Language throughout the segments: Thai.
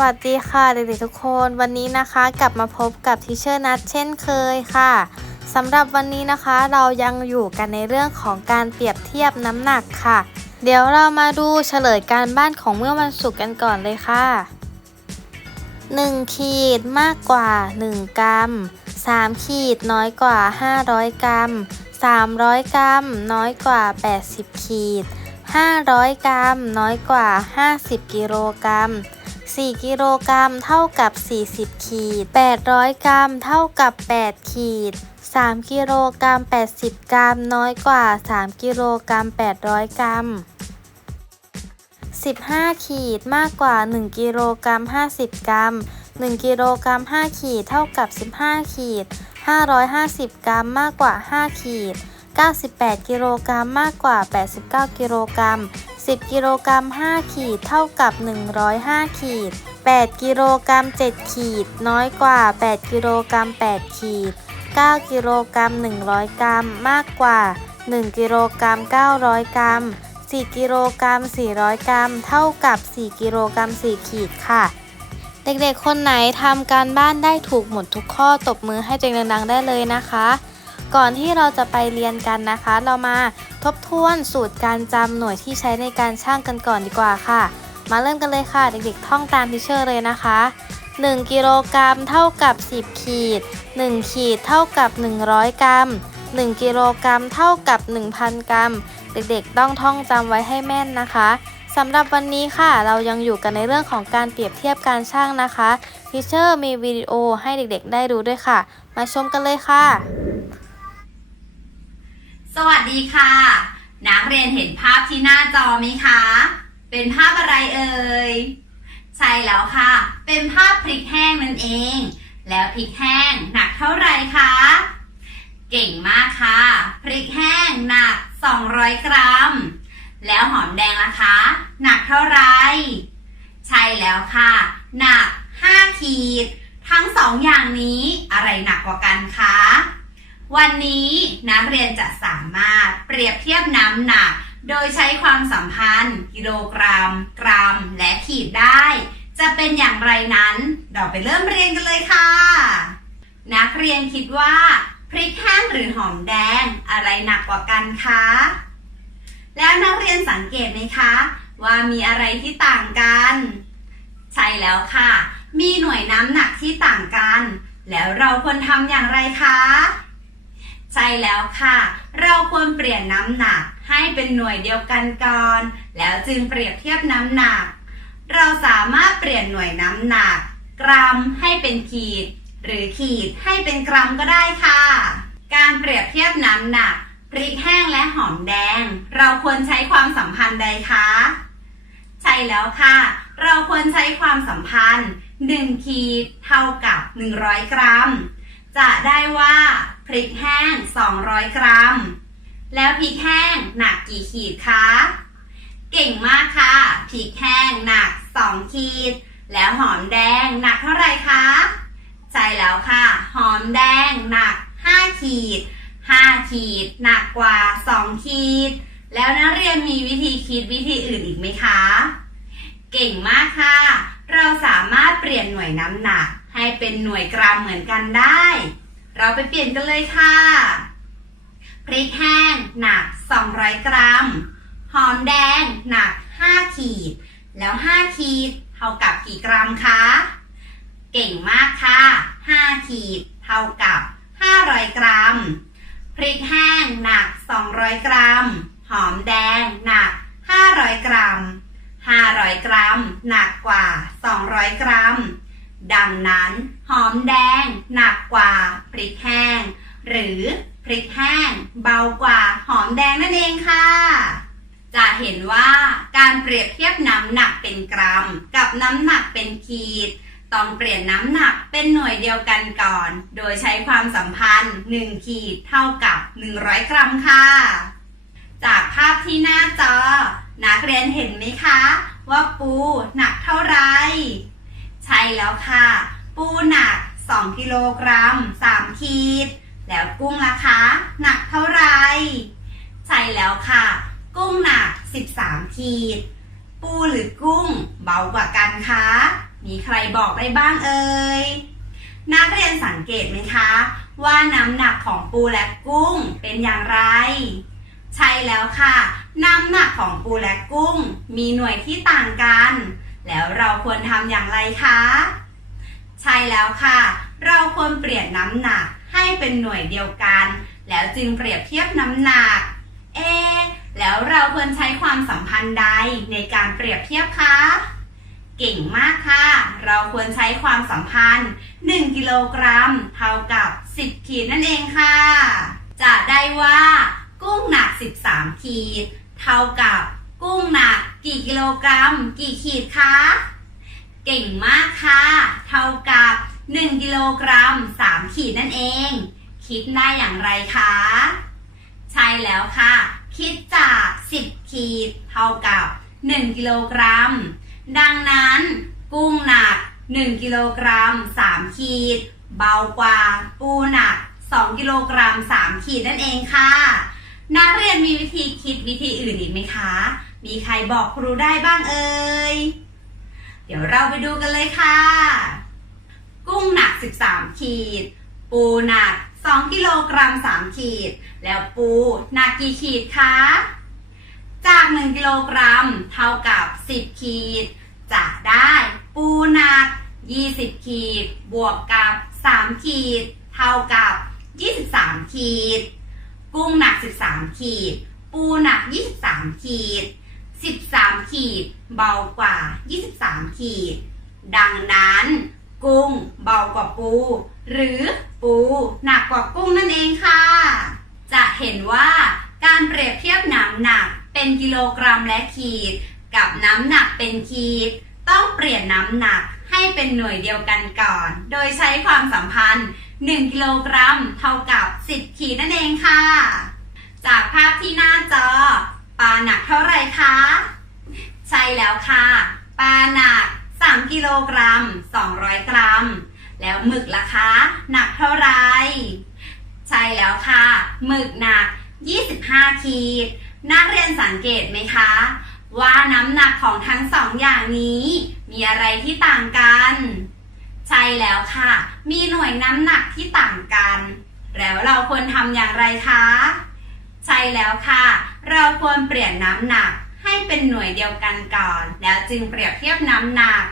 วัสดีค่ะเด็กๆทุกคนวันนี้นะคะกลับมาพบกับทิเชอร์นัทเช่นเคยค่ะสำหรับวันนี้นะคะเรายังอยู่กันในเรื่องของการเปรียบเทียบน้ำหนักค่ะ เดี๋ยวเรามาดูเฉลยการบ้านของเมื่อวันศุกร์กันก่อนเลยค่ะ 1 ขีดมากกว่า 1 กรัม 3 ขีดน้อยกว่า 500 กรัม 300 กรัม น้อยกว่า 80 ขีด 500 กรัม น้อยกว่า 50 กิโลกรัม 4 กิโลกรัมเท่ากับ 40 ขีด 800 กรัมเท่ากับ 8 ขีด 3 กิโลกรัม 80 กรัม น้อยกว่า 3 กิโลกรัม 800 กรัม 15 ขีดมากกว่า 1 กิโลกรัม 50 กรัม 1 กิโลกรัม 5 ขีดเท่ากับ 15 ขีด 550 กรัมมากกว่า 5 ขีด 98 กิโลกรัมมากกว่า 89 กิโลกรัม 10 กิโลกรัม 5 ขีดเท่ากับ 105 ขีด 8 กิโลกรัม 7 ขีด น้อยกว่า 8 กิโลกรัม 8 ขีด 9 กิโลกรัม 100 กรัม มากกว่า 1 กิโลกรัม 900 กรัม 4 กิโลกรัม 400 กรัม เท่ากับ 4 กิโลกรัม 4 ขีดค่ะเด็กๆ คนไหนทำการบ้านได้ถูกหมดทุกข้อตบมือให้ตัวเองดังๆ ได้เลยนะคะ ก่อนที่เราจะไปเรียนกันนะคะ เรามาทบทวนสูตรการจำหน่วยที่ใช้ในการช่างกันก่อนดีกว่าค่ะ มาเริ่มกันเลยค่ะ เด็กๆท่องตามทิเชอร์เลยนะคะ 1 กิโลกรัมเท่ากับ 10 ขีด 1 ขีดเท่ากับ 100 กรัม 1 กิโลกรัมเท่ากับ 1,000 กรัม เด็กๆ ต้องท่องจำไว้ให้แม่นนะคะสำหรับวันนี้ค่ะ เรายังอยู่กันในเรื่องของการเปรียบเทียบการช่างนะคะทิเชอร์มีวิดีโอให้เด็กๆ ได้ดูด้วยค่ะ มาชมกันเลยค่ะ สวัสดีค่ะ นักเรียนเห็นภาพที่หน้าจอไหมคะ เป็นภาพอะไรเอ่ย ใช่แล้วค่ะ เป็นภาพพริกแห้งนั่นเอง แล้วพริกแห้งหนักเท่าไหร่คะ เก่งมากค่ะ พริกแห้งหนัก 200 กรัม แล้วหอมแดงล่ะคะ หนักเท่าไหร่ ใช่แล้วค่ะ หนัก 5 ขีด ทั้งสองอย่างนี้อะไรหนักกว่ากันคะ วันนี้นักเรียนจะสามารถเปรียบเทียบน้ำหนัก โดยใช้ความสัมพันธ์ กิโลกรัม กรัม และขีดได้ จะเป็นอย่างไรนั้น เราไปเริ่มเรียนกันเลยค่ะ นักเรียนคิดว่าพริกแห้งหรือหอมแดงอะไรหนักกว่ากันคะ แล้วนักเรียนสังเกตไหมคะ ว่ามีอะไรที่ต่างกัน ใช่แล้วค่ะ มีหน่วยน้ำหนักที่ต่างกัน แล้วเราควรทำอย่างไรคะ ใช่แล้วค่ะ เราควรเปลี่ยนน้ำหนักให้เป็นหน่วยเดียวกันก่อน แล้วจึงเปรียบเทียบน้ำหนัก เราสามารถเปลี่ยนหน่วยน้ำหนัก กรัมให้เป็นขีด หรือขีดให้เป็นกรัมก็ได้ค่ะ การเปรียบเทียบน้ำหนักพริกแห้งและหอมแดง เราควรใช้ความสัมพันธ์ใดคะ ใช่แล้วค่ะ เราควรใช้ความสัมพันธ์ 1 ขีดเท่ากับ 100 กรัม จะได้ว่าพริกแห้ง 200 กรัม แล้วพริกแห้งหนักกี่ขีดคะ เก่งมากค่ะ พริกแห้งหนัก 2 ขีด แล้วหอมแดงหนักเท่าไหร่คะ ใช่แล้วค่ะ หอมแดงหนัก 5 ขีด 5 ขีด หนักกว่า 2 ขีด แล้วนักเรียนมีวิธีคิดวิธีอื่นอีกไหมคะ เก่งมากค่ะ เราสามารถเปลี่ยนหน่วยน้ำหนัก ให้เป็นหน่วยกรัมเหมือนกันได้ เราไปเปลี่ยนกันเลยค่ะ พริกแห้งหนัก 200 กรัม หอมแดงหนัก 5 ขีด แล้ว 5 ขีดเท่ากับกี่กรัมคะ เก่งมากค่ะ 5 ขีดเท่ากับ 500 กรัม พริกแห้งหนัก 200 กรัม หอมแดงหนัก 500 กรัม 500 กรัม หนักกว่า 200 กรัม ดังนั้นหอมแดง หนักกว่าพริกแห้ง หรือพริกแห้ง เบากว่าหอมแดงนั่นเองค่ะ จะเห็นว่าการเปรียบเทียบน้ำหนักเป็นกรัม กับน้ำหนักเป็นขีด ต้องเปลี่ยนน้ำหนักเป็นหน่วยเดียวกันก่อน โดยใช้ความสัมพันธ์ 1 ขีดเท่ากับ 100 กรัมค่ะ จากภาพที่หน้าจอ นักเรียนเห็นไหมคะ ว่าปูหนักเท่าไหร่ใช่แล้วค่ะ ปูหนัก 2 กิโลกรัม 3 ขีด แล้วกุ้งล่ะคะ หนักเท่าไหร่ใช่แล้วค่ะ กุ้งหนัก 13 ขีด ปูหรือกุ้งเบากว่ากันคะ มีใครบอกได้บ้างเอ่ยนักเรียนสังเกตไหมคะ ว่าน้ำหนักของปูและกุ้งเป็นอย่างไร ใช่แล้วค่ะ น้ำหนักของปูและกุ้ง มีหน่วยที่ต่างกัน แล้วเราควรทำอย่างไรคะ ใช่แล้วค่ะ เราควรเปลี่ยนน้ำหนักให้เป็นหน่วยเดียวกัน แล้วจึงเปรียบเทียบน้ำหนัก เอ แล้วเราควรใช้ความสัมพันธ์ใดในการเปรียบเทียบคะเก่งมากค่ะ เราควรใช้ความสัมพันธ์ 1 กิโลกรัม เท่ากับ 10 ขีดนั่นเองค่ะ จะได้ว่า กุ้งหนัก 13 ขีด เท่ากับกุ้งหนักกี่กิโลกรัม กี่ขีดคะ เก่งมากค่ะ เท่ากับ 1 กิโลกรัม 3 ขีดนั่นเอง คิดได้อย่างไรคะ ใช่แล้วค่ะ คิดจาก 10 ขีด เท่ากับ 1 กิโลกรัม ดังนั้น กุ้งหนัก 1 กิโลกรัม 3 ขีด เบากว่าปูหนัก 2 กิโลกรัม 3 ขีดนั่นเองค่ะ นักเรียนมีวิธีคิดวิธีอื่นอีกไหมคะ มีใครบอกครูได้บ้างเอ่ย เดี๋ยวเราไปดูกันเลยค่ะ กุ้งหนัก 13 ขีด ปูหนัก 2 กิโลกรัม 3 ขีด แล้วปูหนักกี่ขีดคะ จาก 1 กิโลกรัม เท่ากับ 10 ขีด จะได้ปูหนัก 20 ขีด บวกกับ 3 ขีด เท่ากับ 23 ขีด กุ้งหนัก 13 ขีด ปูหนัก 23 ขีด 13 ขีด เบากว่า 23 ขีด ดังนั้น กุ้งเบากว่าปู หรือปูหนักกว่ากุ้งนั่นเองค่ะ จะเห็นว่าการเปรียบเทียบน้ำหนักเป็นกิโลกรัมและขีด กับน้ำหนักเป็นขีด ต้องเปลี่ยนน้ำหนักให้เป็นหน่วยเดียวกันก่อน โดยใช้ความสัมพันธ์ 1กิโลกรัมเท่ากับ 10 ขีดนั่นเองค่ะ จากภาพที่หน้าจอ ปลาหนักเท่าไหร่คะ ใช่แล้วค่ะ ปลาหนัก 3 กิโลกรัม 200 กรัม แล้วหมึกล่ะคะ หนักเท่าไหร่ ใช่แล้วค่ะ หมึกหนัก 25 ขีด นักเรียนสังเกตไหมคะ ว่าน้ำหนักของทั้งสองอย่างนี้ มีอะไรที่ต่างกัน ใช่แล้วค่ะ มีหน่วยน้ำหนักที่ต่างกัน แล้วเราควรทำอย่างไรคะ ใช่แล้วค่ะ เราควรเปลี่ยนน้ำหนักให้เป็นหน่วยเดียวกันก่อน แล้วจึงเปรียบเทียบน้ำหนัก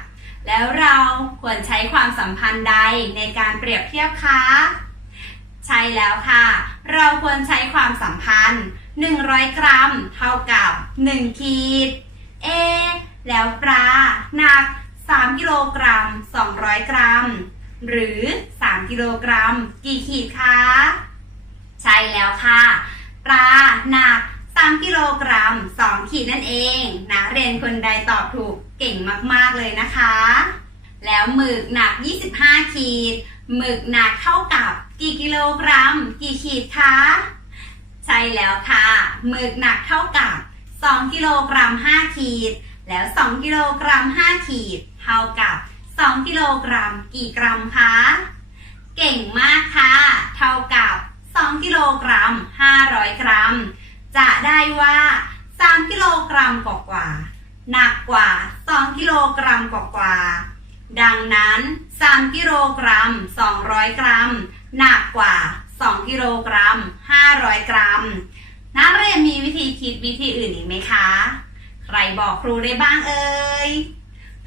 แล้วเราควรใช้ความสัมพันธ์ใดในการเปรียบเทียบคะ ใช่แล้วค่ะ เราควรใช้ความสัมพันธ์ 100 กรัม เท่ากับ 1 ขีด เอ แล้วปลาหนัก 3 กิโลกรัม 200 กรัม หรือ 3 กิโลกรัม กี่ขีดคะ ใช่แล้วค่ะ ปลาหนัก 3 กิโลกรัม 2 ขีดนั่นเองนักเรียนคนใดตอบถูกเก่งมาก ๆ เลยนะคะ แล้วหมึกหนัก 25 ขีด หมึกหนักเท่ากับกี่กิโลกรัม กี่ขีดคะ ใช่แล้วค่ะ หมึกหนักเท่ากับ 2 กิโลกรัม 5 ขีดแล้ว 2 กิโลกรัม 5 ขีด เท่ากับ 2 กิโลกรัม กี่กรัมคะ เก่งมากค่ะ เท่ากับ 2 กิโลกรัม 500 กรัม จะได้ว่า 3 กิโลกรัมกว่าๆหนักกว่า 2 กิโลกรัมกว่าๆดังนั้น 3 กิโลกรัม 200 กรัม หนักกว่า 2 กิโลกรัม 500 กรัม นักเรียนมีวิธีคิดวิธีอื่นอีกไหมคะ ใครบอกครูได้บ้างเอ่ย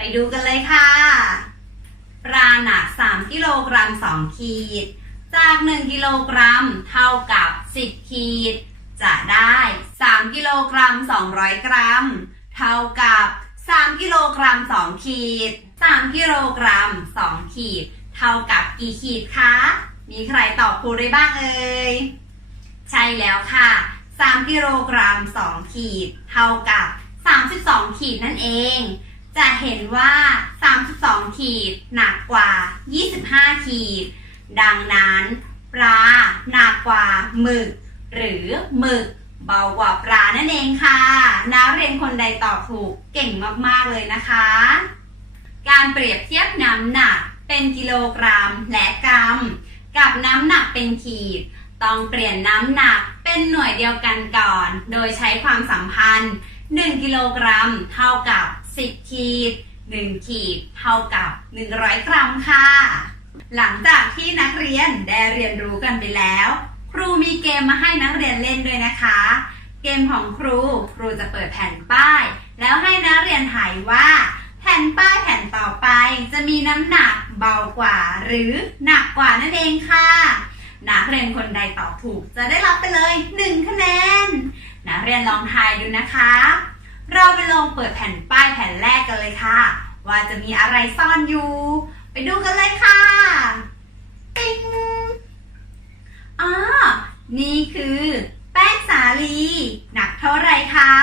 ไปดูกันเลยค่ะ ปลาหนัก 3 กิโลกรัม 2 ขีด จาก 1 กิโลกรัม เท่ากับ 10 ขีด จะได้ 3 กิโลกรัม 200 กรัม เท่ากับ 3 กิโลกรัม 2 ขีด 3 กิโลกรัม 2 ขีด เท่ากับกี่ขีดคะ มีใครตอบครูได้บ้างเอ่ย ใช่แล้วค่ะ 3 กิโลกรัม 2 ขีด เท่ากับ 32 ขีดนั่นเอง จะเห็นว่า 32 ขีดหนักกว่า 25 ขีด ดังนั้นปลาหนักกว่าหมึก หรือหมึกเบากว่าปลานั่นเองค่ะ นักเรียนคนใดตอบถูกเก่งมากๆเลยนะคะ การเปรียบเทียบน้ำหนักเป็นกิโลกรัมและกรัม กับน้ำหนักเป็นขีด ต้องเปลี่ยนน้ำหนักเป็นหน่วยเดียวกันก่อน โดยใช้ความสัมพันธ์ 1 กิโลกรัมเท่ากับ 10 ขีด 1 ขีด เท่ากับ 100 กรัมค่ะ หลังจากที่นักเรียนได้เรียนรู้กันไปแล้ว ครูมีเกมมาให้นักเรียนเล่นด้วยนะคะ เกมของครู ครูจะเปิดแผ่นป้าย แล้วให้นักเรียนถ่ายว่า แผ่นป้ายแผ่นต่อไป จะมีน้ำหนักเบากว่า หรือหนักกว่านั่นเองค่ะนักเรียนคนใดตอบถูกจะได้รับไปเลย 1 คะแนน นักเรียนลองทายดูนะคะ เราไปลองเปิดแผ่นป้ายแผ่นแรกกันเลยค่ะ ว่าจะมีอะไรซ่อนอยู่ ไปดูกันเลยค่ะปิ๊งอ๋อนี่คือ แป้งสาลี หนักเท่าไร่คะ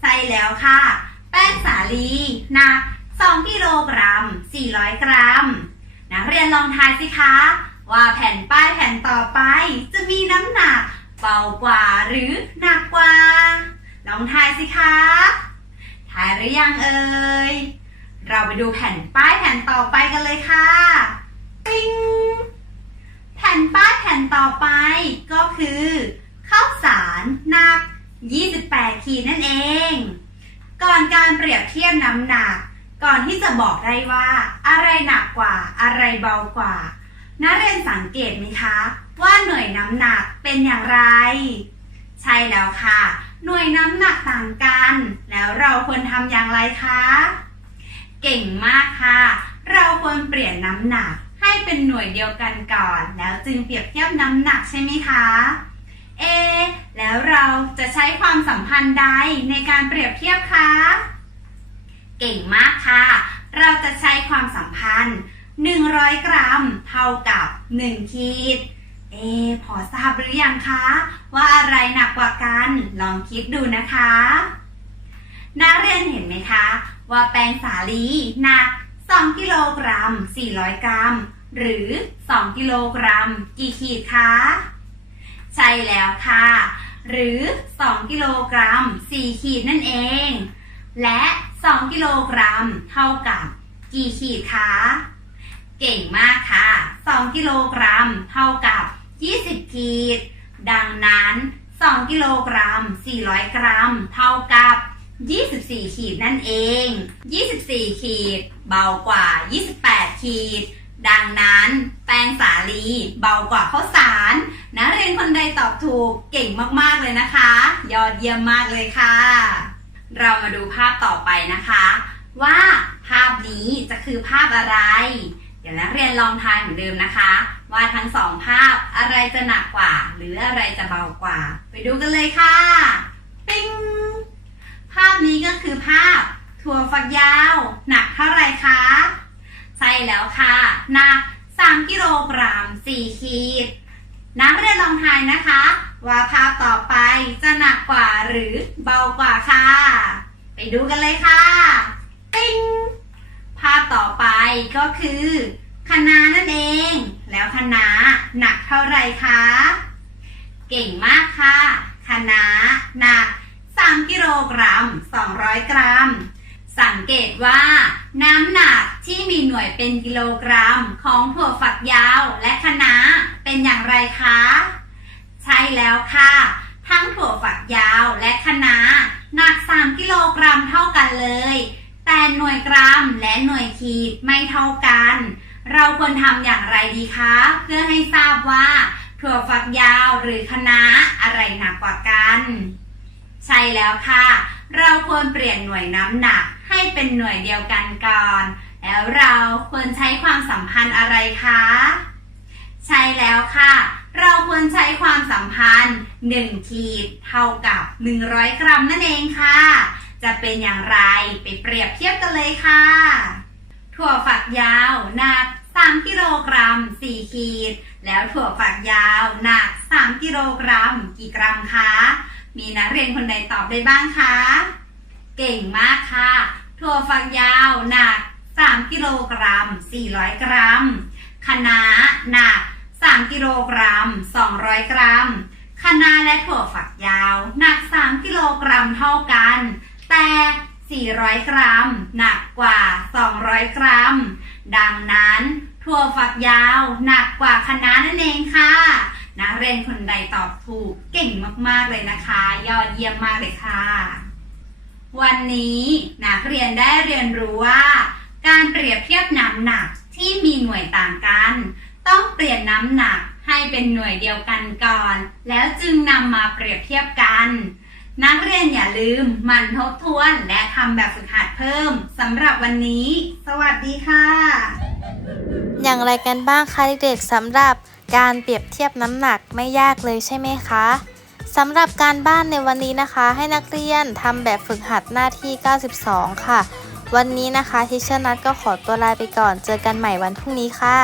ใช่แล้วค่ะ แป้งสาลีหนัก2กิโลกรัม 400 กรัม นักเรียนลองทายสิคะ ว่าแผ่นป้ายแผ่นต่อไป จะมีน้ำหนักเบากว่าหรือหนักกว่า ลองทายสิคะทายหรือยังเอ่ย เราไปดูแผ่นป้ายแผ่นต่อไปกันเลยค่ะปิ๊งแผ่นป้ายแผ่นต่อไปก็คือข้าวสารหนัก 28 ขีดนั่นเอง ก่อนการเปรียบเทียบน้ำหนัก ก่อนที่จะบอกได้ว่า อะไรหนักกว่าอะไรเบากว่า นักเรียนสังเกตไหมคะ ว่าหน่วยน้ำหนักเป็นอย่างไร ใช่แล้วค่ะ หน่วยน้ำหนักต่างกัน แล้วเราควรทำอย่างไรคะ เก่งมากค่ะ เราควรเปลี่ยนน้ำหนักให้เป็นหน่วยเดียวกันก่อน แล้วจึงเปรียบเทียบน้ำหนักใช่ไหมคะ เอ แล้วเราจะใช้ความสัมพันธ์ใดในการเปรียบเทียบคะ เก่งมากค่ะ เราจะใช้ความสัมพันธ์ 100 กรัม เท่ากับ 1 ขีด เอ พอทราบหรือยังคะ ว่าอะไรหนักกว่ากัน ลองคิดดูนะคะ นักเรียนเห็นไหมคะ ว่าแป้งสาลีหนัก 2 กิโลกรัม 400 กรัม หรือ 2 กิโลกรัม กี่ขีดคะ ใช่แล้วค่ะ หรือ 2 กิโลกรัม 4 ขีดนั่นเอง และ 2 กิโลกรัม เท่ากับ กี่ขีดคะ เก่งมากค่ะ 2 กิโลกรัม เท่ากับ 20 ขีด ดังนั้น 2 กิโลกรัม 400 กรัม เท่ากับ 24 ขีดนั่นเอง 24 ขีด เบากว่า 28 ขีด ดังนั้น แป้งสาลี เบากว่าข้าวสารนักเรียนคนใดตอบถูกเก่งมากๆเลยนะคะ ยอดเยี่ยมมากเลยค่ะ เรามาดูภาพต่อไปนะคะ ว่าภาพนี้จะคือภาพอะไร เดี๋ยวนักเรียนลองทายเหมือนเดิมนะคะ ว่าทั้งสองภาพอะไรจะหนักกว่า หรืออะไรจะเบากว่า ไปดูกันเลยค่ะ ปิ้ง ภาพนี้ก็คือภาพถั่วฝักยาว หนักเท่าไรคะ ใช่แล้วค่ะหนัก3กิโลกรัม4ขีดนักเรียนลองทายนะคะ ว่าภาพต่อไปจะหนักกว่าหรือเบากว่าค่ะ ไปดูกันเลยค่ะ ปิ้ง ภาพต่อไปก็คือ คะน้านั่นเอง แล้วคะน้าหนักเท่าไหร่คะ เก่งมากค่ะคะน้าหนัก 3 กิโลกรัม 200 กรัม สังเกตว่า น้ำหนักที่มีหน่วยเป็นกิโลกรัมของถั่วฝักยาวและคะน้าเป็นอย่างไรคะ ใช่แล้วค่ะ ทั้งถั่วฝักยาวและคะน้าหนัก 3 กิโลกรัมเท่ากันเลย แต่หน่วยกรัมและหน่วยขีดไม่เท่ากัน เราควรทำอย่างไรดีคะ เพื่อให้ทราบว่าถั่วฝักยาวหรือคะน้าอะไรหนักกว่ากัน ใช่แล้วค่ะ เราควรเปลี่ยนหน่วยน้ำหนักให้เป็นหน่วยเดียวกันก่อน แล้วเราควรใช้ความสัมพันธ์อะไรคะ ใช่แล้วค่ะ เราควรใช้ความสัมพันธ์ 1 ขีด เท่ากับ 100 กรัมนั่นเองค่ะ จะเป็นอย่างไรไปเปรียบเทียบกันเลยค่ะ ถั่วฝักยาวหนัก 3 กิโลกรัม 4 ขีด แล้วถั่วฝักยาวหนัก 3 กิโลกรัม กี่กรัมคะ มีนักเรียนคนใดตอบได้บ้างคะ เก่งมากค่ะ ถั่วฝักยาวหนัก 3 กิโลกรัม 400 กรัมคะน้าหนัก 3 กิโลกรัม 200 กรัมคะน้าและถั่วฝักยาว หนัก 3 กิโลกรัมเท่ากัน แต่ 400 กรัม หนักกว่า 200 กรัม ดังนั้น ถั่วฝักยาวหนักกว่าคะน้านั่นเองค่ะนักเรียนคนใดตอบถูกเก่งมากๆเลยนะคะ ยอดเยี่ยมมากเลยค่ะ วันนี้นักเรียนได้เรียนรู้ว่า การเปรียบเทียบน้ำหนักที่มีหน่วยต่างกัน ต้องเปลี่ยนน้ำหนักให้เป็นหน่วยเดียวกันก่อน แล้วจึงนำมาเปรียบเทียบกัน นักเรียนอย่าลืมหมันทบทวนและทำแบบฝึกหัดเพิ่มสำหรับวันนี้ สวัสดีค่ะ อย่างไรกันบ้างคะเด็กๆสำหรับการเปรียบเทียบน้ำหนักไม่ยากเลยใช่ไหมคะสำหรับการบ้านในวันนี้นะคะ ให้นักเรียนทำแบบฝึกหัดหน้าที่ 92 ค่ะ วันนี้นะคะทิเชอร์นัทก็ขอตัวลาไปก่อน เจอกันใหม่วันพรุ่งนี้ค่ะ